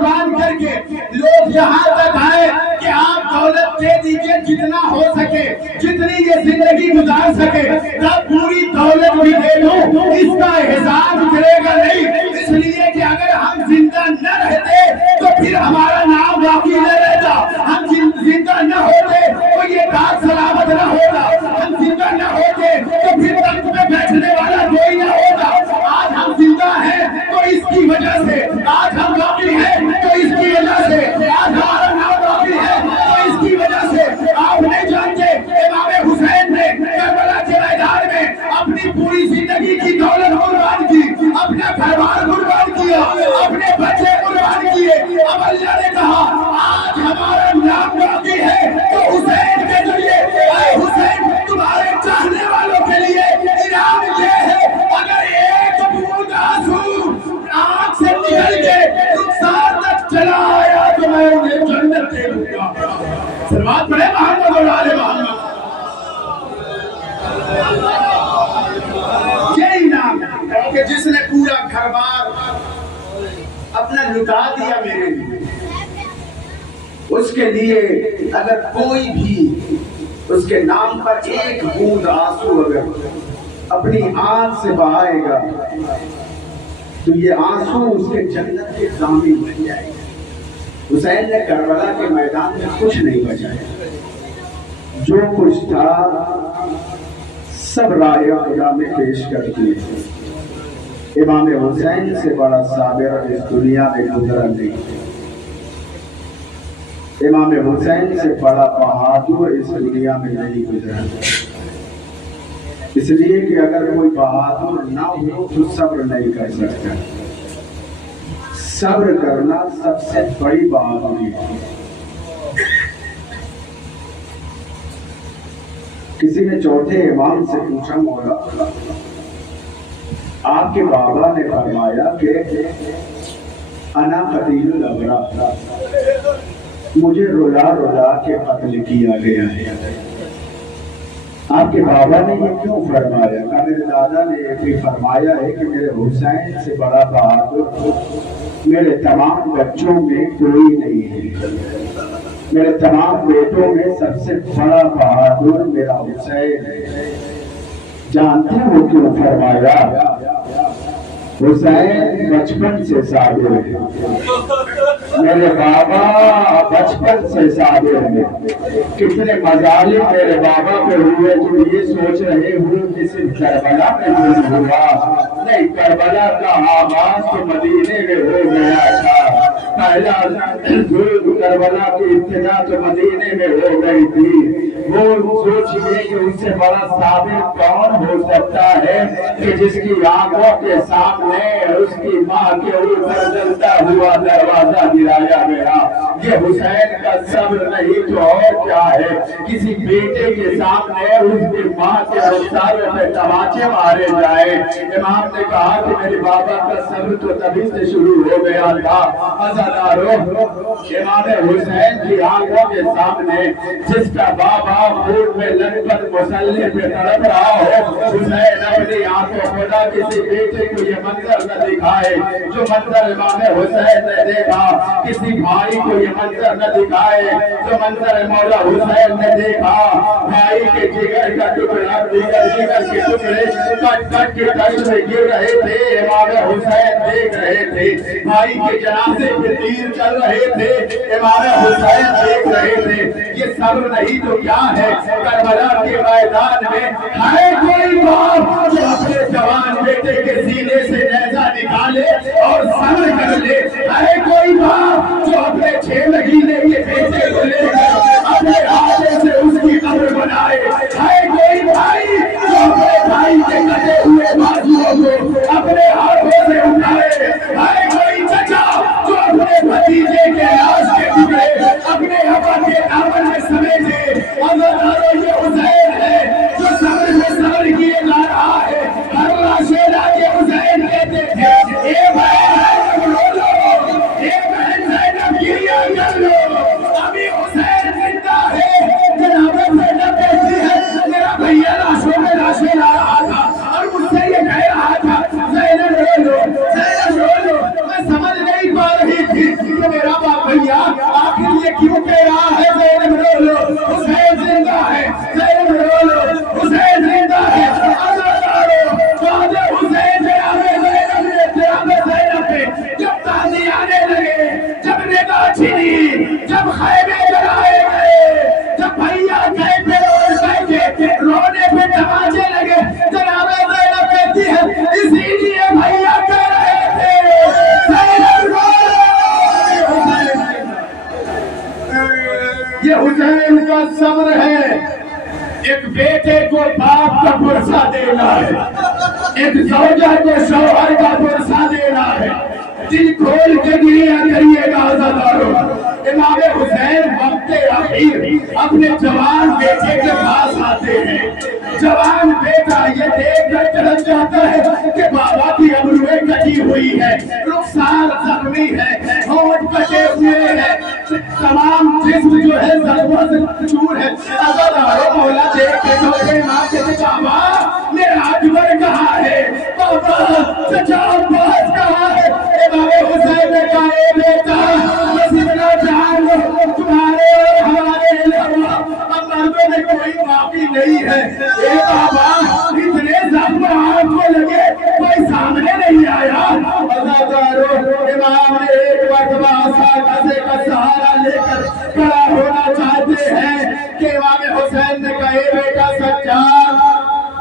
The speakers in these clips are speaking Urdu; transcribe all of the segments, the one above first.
قربان کر کے لوگ یہاں تک آئے کہ آپ دولت دے دیجئے جتنا ہو سکے، جتنی یہ زندگی گزار سکے، تب پوری دولت بھی دے دوں، اس کا حساب اترے گا نہیں، اس لیے کہ اگر ہم زندہ نہ رہتے تو پھر ہمارا نام باقی نہ رہتا، ہم زندہ نہ ہوتے تو یہ بات سلامت نہ ہوتا، ہم زندہ نہ ہوتے تو پھر تخت پہ بیٹھنے والا کوئی نہ ہوتا۔ آج ہم زندہ ہیں تو اس کی وجہ سے، آج ہم باقی ہیں تو اس کی وجہ سے، آج ہمارا نام باقی ہے تو اس کی وجہ سے۔ آپ نہیں جانتے امام حسین نے کربلا کے میدان میں اپنی پوری زندگی کی دولت قربان کی، اپنا گھر بار قربان کیا، اپنے بچے قربان کیے، اب اللہ نے کہا آج ہمارا نام باقی ہے تو حسین کے ذریعے، اے حسین تمہارے چاہنے والوں کے لیے انعام یہ ہے، اگر ایک بوند آنسو آنکھ سے نکل کے رخسار تک چلا آیا تو میں انہیں جنت دے دوں گا۔ سلوات پڑھے محمد اور آل محمد۔ یہی نام ہے کہ جس نے پورا گھر بار اپنا لٹا دیا میرے لیے، اس کے لیے اگر کوئی بھی اس کے نام پر ایک بوند آنسو اگر اپنی آنکھ سے بہائے گا تو یہ آنسو اس کے جنت کے ضامن بن جائے گا۔ حسین نے کربلا کے میدان میں کچھ نہیں بچایا، جو کچھ تھا سب راہ خدا میں پیش کر دیے۔ امام حسین سے بڑا صابر اس دنیا میں گزرا نہیں، امام حسین سے بڑا بہادر اس دنیا میں نہیں گزرا، اس لیے کہ اگر کوئی بہادر نہ ہو تو صبر نہیں کر سکتا۔ صبر کرنا سب سے بڑی بہادری ہے۔ کسی نے چوتھے امام سے پوچھا، مولا آپ کے بابا نے فرمایا کہ انا قتیل الابرار، مجھے رلا رلا کے قتل کیا گیا ہے، آپ کے بابا نے یہ کیوں فرمایا؟ کہ میرے دادا نے یہ بھی فرمایا ہے کہ میرے حسین سے بڑا بہادر میرے تمام بچوں میں کوئی نہیں ہے، میرے تمام بیٹوں میں سب سے بڑا بہادر میرا حسین ہے۔ جانتے ہو کیوں فرمایا؟ حسین بچپن سے صابر ہے، میرے بابا بچپن سے صابر ہے۔ کتنے مظالم میرے بابا پہ ہوئے جو یہ سوچ رہے ہوں کہ صرف کربلا میں ظلم ہوا، نہیں، کربلا کا آغاز تو مدینے میں ہو گیا تھا، پہلا ظلم کربلا کی ابتدا تو مدینے میں ہو گئی تھی۔ وہ سوچئے کہ اس سے بڑا صابر کون ہو سکتا ہے کہ جس کی آنکھوں کے سامنے اس کی ماں کے اوپر جلتا ہوا دروازہ گرایا گیا۔ یہ حسین کا صبر نہیں تو اور کیا ہے؟ کسی بیٹے کے سامنے اس کی ماں کے رخساروں میں تماچے مارے جائے۔ امام نے کہا کہ میرے بابا کا صبر تو تبھی سے شروع ہو گیا تھا۔ عزادارو، امام حسین کی آنکھوں کے سامنے جس کا بابا خون میں لگ کر مسلح پہ تڑپ رہا ہو، حسین اپنی آنکھوں خدا کسی بیٹے کو یہ منظر نہ دکھائے جو منظر امام حسین نے دیکھا، کسی بھائی کو یہ منظر نہ دکھائے جو منظر مولا حسین نے دیکھا۔ بھائی کے جگر کا ٹکڑا جگر کے ٹکڑے کٹ کٹ کے کش میں گر رہے تھے، امام حسین دیکھ رہے تھے۔ بھائی کے جنازے پہ تیر چل رہے تھے، امام حسین دیکھ رہے تھے۔ یہ صبر نہیں تو کیا ہے؟ کربلا کے میدان میں ہے کوئی باپ جو اپنے جوان بیٹے کے سینے سے نیزہ نکالے اور صبر کر لے؟ ہے کوئی باپ جو اپنے 6 مہینے کے بیٹے کو لے کر اپنے ہاتھوں سے اس کی قبر بنائے؟ ہے کوئی بھائی جو اپنے بھائی کے کٹے ہوئے بازوؤں کو اپنے ہاتھوں سے اٹھائے؟ ہے کوئی چچا جو اپنے بھتیجے کے لاش کے ٹکڑے اپنے ابا کے دامن میں سمیٹے؟ عزادارو، یہ حسین ہے جو صبر میں صبر کیے جا رہا ہے۔ ہر لاشیرہ کے حسین کہتے تھے، اے بہن رو لو، اے بہن زینب گریہ کر لو، ابھی حسین زندہ ہے۔ جناب زینب کہتی ہے، میرا بھیا لاشوں میں لاشیں لا رہا تھا اور مجھ سے یہ کہہ رہا تھا زینب رو لو، زینب رو لو۔ میں سمجھ نہیں پا رہی تھی کہ ہے، اسی لیے بھیا کہہ رہے تھے یہ حسین کا صبر ہے، ایک بیٹے کو باپ کا پرسہ دینا ہے، ایک زوجہ کو شوہر کا پرسہ دینا ہے۔ دل کھول کے دیا کریے گا عزادارو، امام حسین وقت اخیر اپنے جوان بیٹے کے پاس آتے ہیں۔ جوان بیٹا یہ دیکھ کر چڑھ جاتا ہے کہ بابا کی ابرویں کٹی ہوئی ہے، رخسار زخمی ہے، ہونٹ کٹے ہوئے ہیں، تمام جسم جو ہے زخموں سے چور ہے۔ عزادارو مولا دیکھ کے چھوٹے ماں کے بابا میرا اکبر کہاں ہے، بابا چچا عباس کہاں ہے؟ امام حسین نے کہا اے بیٹا بس اتنا جان لو تمہارے اور ہمارے علاوہ اب مردوں میں کوئی باقی نہیں ہے۔ اے بابا اتنے زخم آپ کو لگے کوئی سامنے نہیں آیا؟ عزادارو امام نے ایک مرتبہ ساتھ کا سہارا لے کر کھڑا ہونا چاہتے ہیں کہ امام حسین نے کہا اے بیٹا سجاد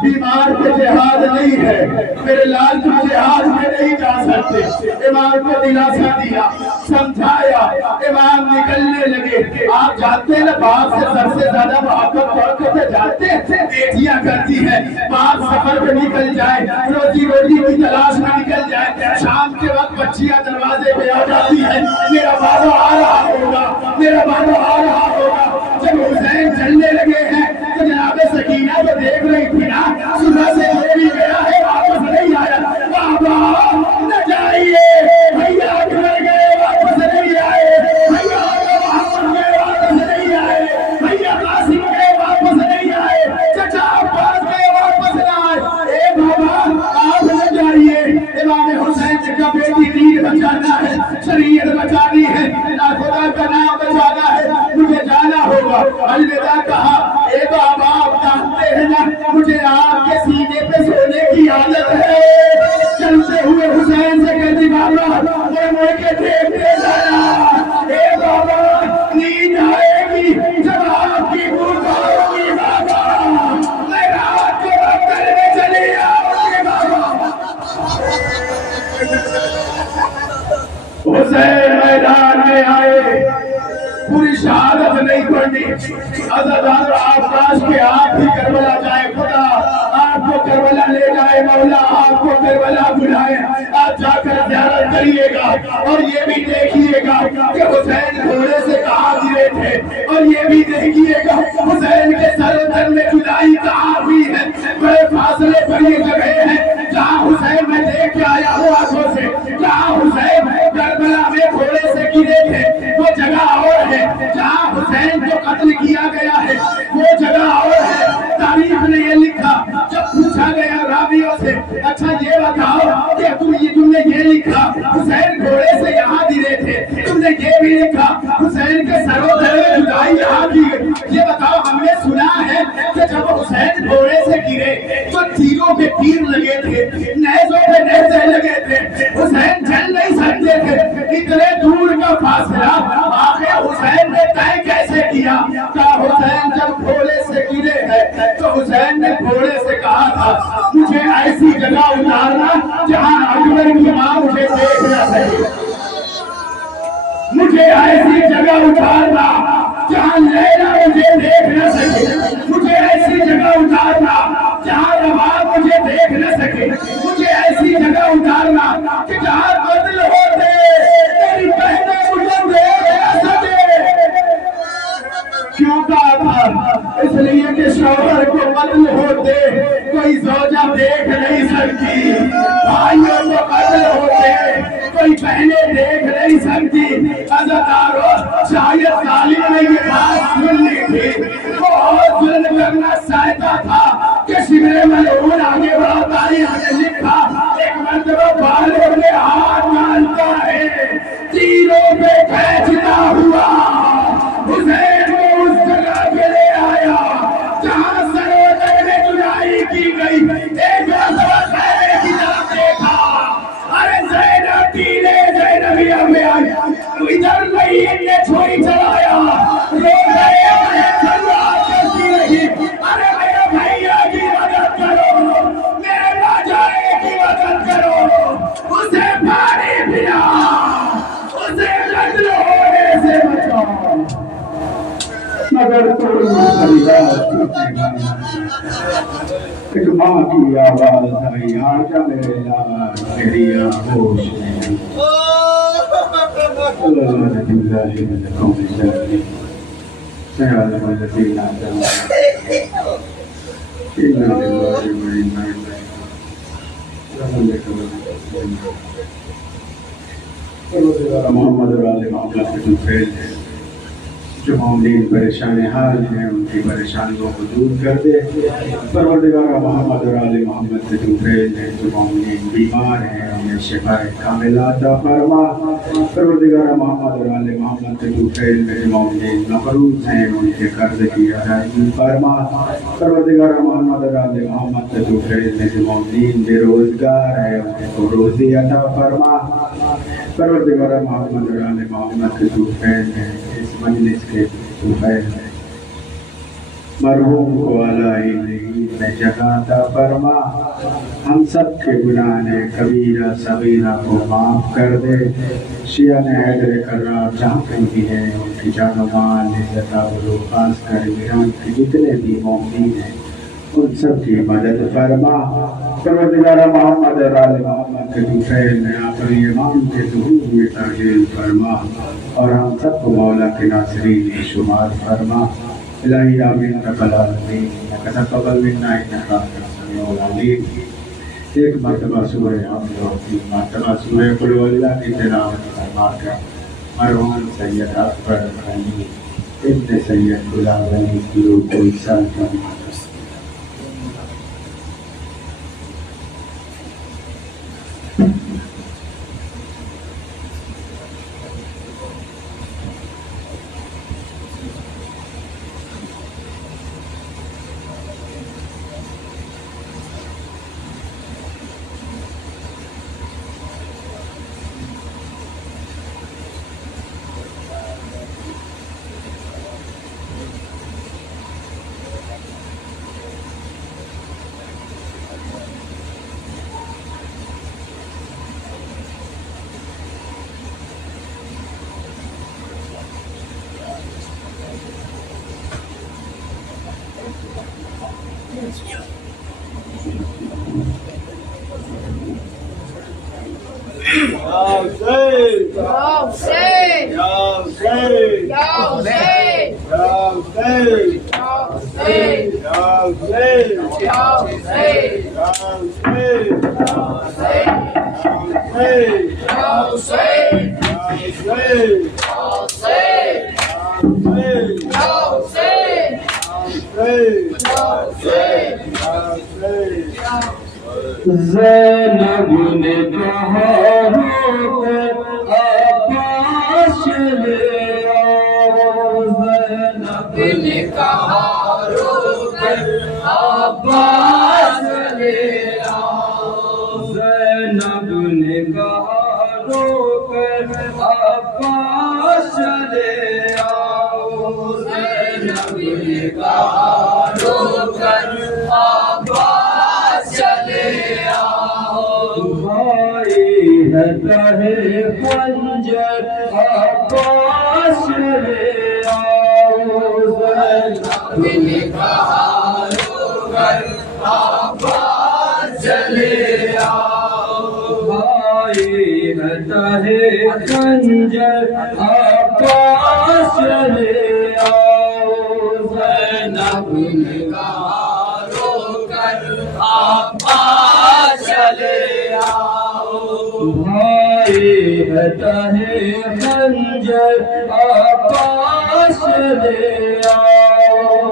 بیمار کے جہاد نہیں ہے، میرے لال کو جہاد میں نہیں جا سکتے۔ امام کو دلاسا دیا، سمجھایا، امام نکلنے لگے۔ آپ جانتے ہیں نا باپ سے سب سے زیادہ محبت کون کرتے جانتے ہیں؟ بیٹیاں کرتی ہیں۔ باپ سفر پہ نکل جائے، روزی روٹی کی تلاش میں نکل جائے، شام کے وقت بچیاں دروازے پہ آ جاتی ہیں، میرا بابا آ رہا ہوگا، میرا بابا آ رہا ہوگا۔ جب حسین چلنے لگے ہیں تو جناب سکینہ تو دیکھ رہی تھی نا، صبح سے جو بھی گیا ہے واپس نہیں آیا۔ بابا نہ جائیے، بھیا اکبر گئے واپس نہیں آئے، بھیا محمد گئے واپس نہیں آئے، بھیا قاسم گئے واپس نہیں آئے، چچا عباس گئے واپس نہ آئے۔ اے بابا آپ نہ جائیے، امام حسین کا بیٹی دین بچانا ہے، شریعت بچانی ہے، خدا کا نام بچانا ہے، مجھے جانا ہوگا۔ الوداع کہا۔ اے بابا آپ جانتے ہیں نا مجھے آپ کے سینے پہ سونے کی عادت ہے۔ چلتے ہوئے حسین سے کہتی بابا مجھے کے دیکھتے جانا۔ اے بابا نیند آئے گی جب آپ کی بھوک ہوگی بابا، میں رات کو بکر میں چلی آؤں گی بابا۔ حسین میدان میں آئے، پوری شہادت نہیں پڑھنی۔ عزادار آپ کاش کے آپ ہی کربلا جائے، خدا آپ کو کربلا لے جائے، مولا آپ کو کربلا بلائے، آپ جا کر زیارت کریے گا اور یہ بھی دیکھیے گا کہ حسین گھوڑے سے کہاں گرے تھے، اور یہ بھی دیکھیے گا حسین کے سر تن میں جدائی کہاں ہوئی ہے۔ بڑے فاصلے پر یہ جگہ ہے جہاں حسین میں دیکھ کے آیا ہوں آنکھوں سے، جہاں حسین کربلا میں گھوڑے سے گرے تھے وہ جگہ اور ہے، جہاں حسین کو قتل کیا گیا ہے وہ جگہ اور ہے۔ تاریخ نے یہ لکھا، جب پوچھا گیا راویوں سے اچھا یہ بتاؤ کہ تم نے یہ لکھا حسین گھوڑے سے یہاں گرے تھے، تم نے یہ بھی لکھا حسین کے سروں میں جدائی یہاں کی گئی، یہ بتاؤ ہم نے سنا ہے کہ جب حسین گھوڑے سے گرے تو تیروں پہ تیر لگے تھے، نیزوں پہ نیزے لگے تھے، حسین چل نہیں سکتے تھے، اتنے دور کا فاصلہ آخر حسین نے طے کیسے کیا؟ کہا حسین جب گھوڑے سے گرے ہیں تو حسین نے گھوڑے سے کہا تھا مجھے ایسی جگہ اتارنا جہاں اکبر کی ماں مجھے دیکھ نہ سکے، مجھے ایسی جگہ اتارنا جہاں لیلا مجھے دیکھ نہ سکے، مجھے ایسی جگہ اتارنا جہاں نواب مجھے دیکھ نہ سکے، مجھے ایسی جگہ اتارنا کہ جہاں قتل ہوتے تیری بہنیں مجھے دیکھ نہ سکے۔ کیوں کہا تھا؟ اس لیے کہ شوہر کو قتل ہوتے کوئی زوجہ دیکھ نہیں سکتی، بھائیوں کو قتل ہوتے کوئی بہنیں دیکھ نہیں سکتی۔ عزادارو شاید ظالم نے یہ بات سن لی تھی، وہ اور ظلم کرنا چاہتا تھا کہ شبر ملعون آگے بڑھا۔ تاریخ نے لکھا ایک مرتبہ بالوں میں ہاتھ ڈالتا ہے، تیروں پہ کھینچتا ہوا حسین کو اس جگہ پہ لے آیا جہاں سروں تک میں جدائی کی گئی۔ ایک مرتبہ خیمے کی طرف کوئی فریاد کرنے والا ایک ماں کی آواز آئی آجا میرے لال میری آغوش میں اللہ رضی اللہ لکھوں میں جاتی سیالم الذین آتنا إِنَّا لِلَّهِ وَإِنَّا إِلَيْهِ راجعون محمد اور آل محمد کے جو فیل ہیں جو مومنین پریشان حال ہیں ان کی پریشانیوں کو دور کر دے پروردگار محمد اور آل محمد کے جو فیل ہیں جو مومنین بیمار ہیں انہیں شفا کامل عطا فرما پروردگار محمد اور آل محمد کے جو فیل میں جو مومنین مقروض ہیں ان کے قرض کی ادائیگی فرما پروردگار محمد اور آل محمد کے جو فیل میں جو مومنین بے روزگار ہیں ان کو روزی عطا فرما پروردگار محمد اور آل محمد کے جو فیل ہیں اس مجلس کے جو فیل ہیں مرحوم کو اعلی عید میں جگہ عطا فرما ہم سب کے گناہ کبیرہ صغیرہ کو معاف کر دے شیعہ حیدر کرار جہاں کہیں بھی ہیں ان کی جان و مال عزت و خاص کر ایران کے جتنے بھی مومنین ہیں ان سب کی مدد فرما پروردگار محمد اور آل محمد کے جو فیل میں آخری امام کے ظہور میں تعجیل فرما اور ہم سب کو مولا کے ناصرین میں شمار فرما الہی آمین رب العالمین تقبل منا انک انت السمیع العلیم ایک مرتبہ سورہ حمد و تین مرتبہ سورہ قل واللہ کی تلاوت فرما کر مرحوم سید اکبر غنی ابن سید غلام غنی کی روح کو ایسال کرنا زینب نے کہا رو کر عباس لے آؤ زینب نے کہا رو کر عباس لے آؤ زینب نے کہا رو کر عباس لے آؤ زینب نے کہا رو کر عباس لے آؤ بھائی ہے تہے خنجر عباس لے آؤ زینب نے کہا رو کر عباس لے آؤ بھائی ہے تہے خنجر عباس لے آؤ زینب نے کہا رو کر عباس لے آؤ بھائی ہے تہے خنجر عباس لے آؤ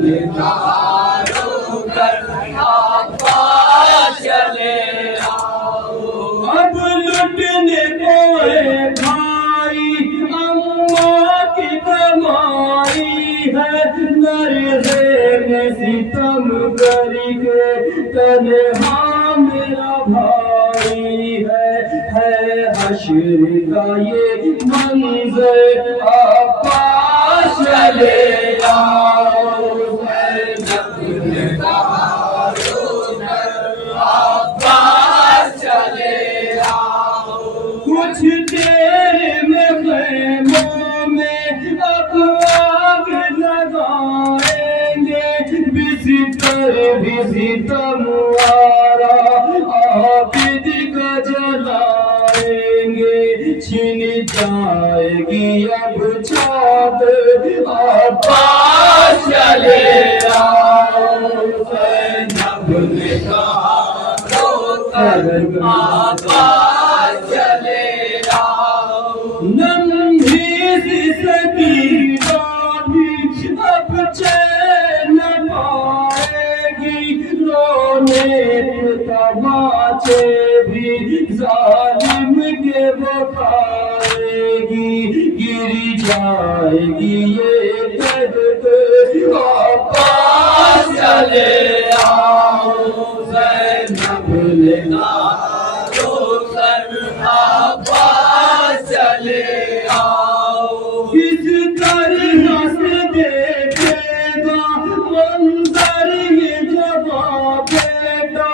نے کہا رو کر عباس لے آؤ اب لٹنے کوئے بھائی اماں کی کمائی ہے نرغے میں ستم کری کے تنہا میرا بھائی ہے حشر کا یہ منظر عباس لے آؤ زینب نے کہا رو کر عباس لے آؤ کچھ دیر میں خیموں میں اب آگ عابد کا جلائیں گے چھن جائے گی اب چاند عباس چلے آؤ زینب نے کہا رو کر عباس چلے آؤ ننھی سی سکینہ بھی اب چین پائے گی رونے تماچے بھی ظالم کے بکھائے گی گر جائے گی یہ درد عباس چلے آؤ زینب نے کہا رو کر عباس چلے آؤ کس طرح سے دیکھے گا منظر یہ جواب بیٹا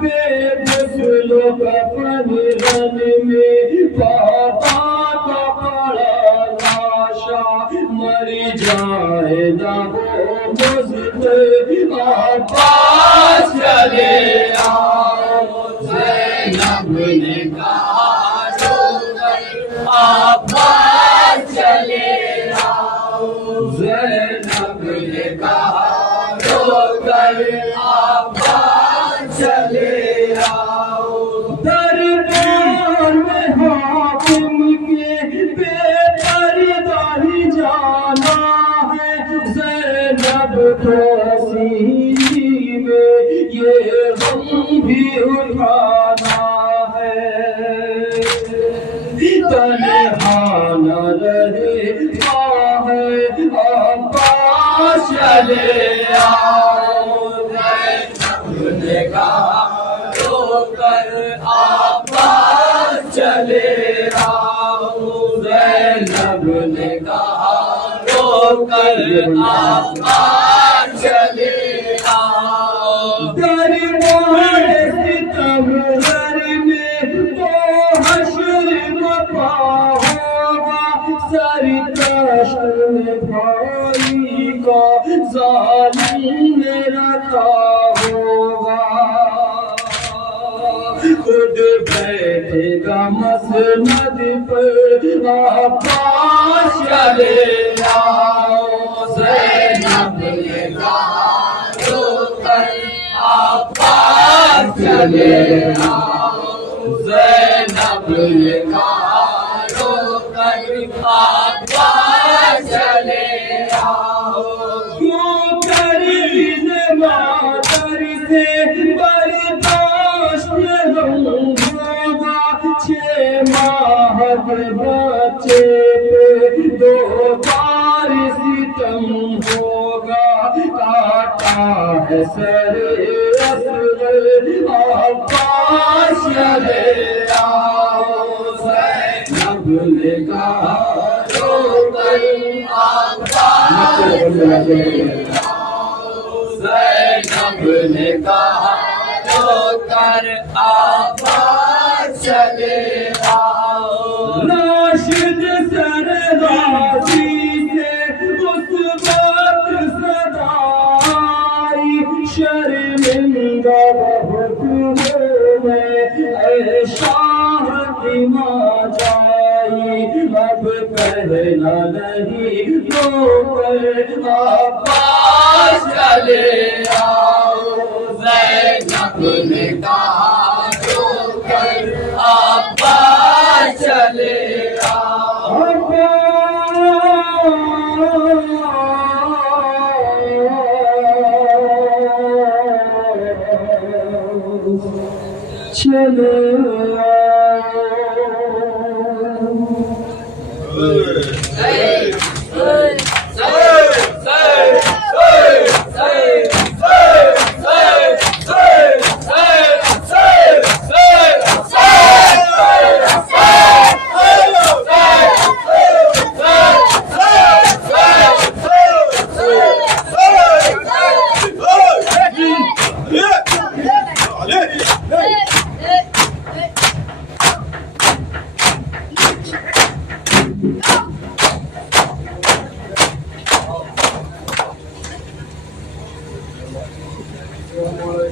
بے بسلو کفن رن میں بابا کا پڑا لاشا مر جائے نہ وہ مزد عباس چلے آؤ زینب نے کہا رو کر عباس چلے آؤ زینب نے کہا رو کر عباس چلے آؤ دربار میں حاکم کے بے پردہ ہی جانا ہے زینب کو سینے میں یہ غم بھی اٹھانا ہے تنہا نہ رہے عباس چلے آؤ زینب نے کہا رو کر عباس چلے آؤ زینب نے کہا رو کر عباس چلے آؤ دربار ستم گھر میں تو حشر مپا ہوگا سرکشن بھائی کا ظالم نے رکھا ہوگا خود بیٹھے گا مسند پر عباس چلے آؤ زینب نے کہا رو کر عباس چلے آؤ زینب نے کہا رو کر عباس چلے آؤ کیوں کر مادر سے برداشت ہوگا 6 ماہ کے بچے پہ 2 بار ستم ہوگا کاٹا ہے سر اصغر عباس چلے آؤ زینب نے کہا رو کر عباس چلے آؤ زینب نے کہا رو کر عباس چلے آؤ راشد سر غازی سے اس وقت صدا آئی شرمندہ بہت ہوئے اے شاہ کی ماں جائی اب کہنا نہیں رو کر عباس چلے آؤ زینب نے کہا رو کر عباس چلے آؤ چلے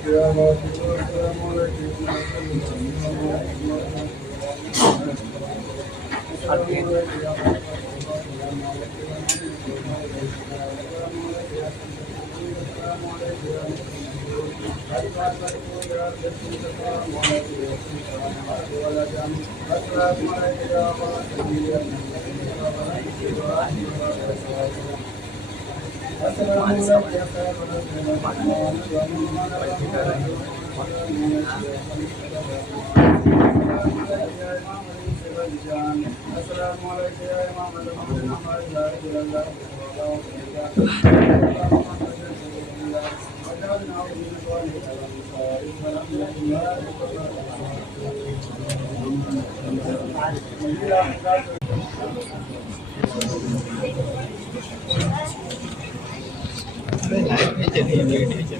السلام علیکم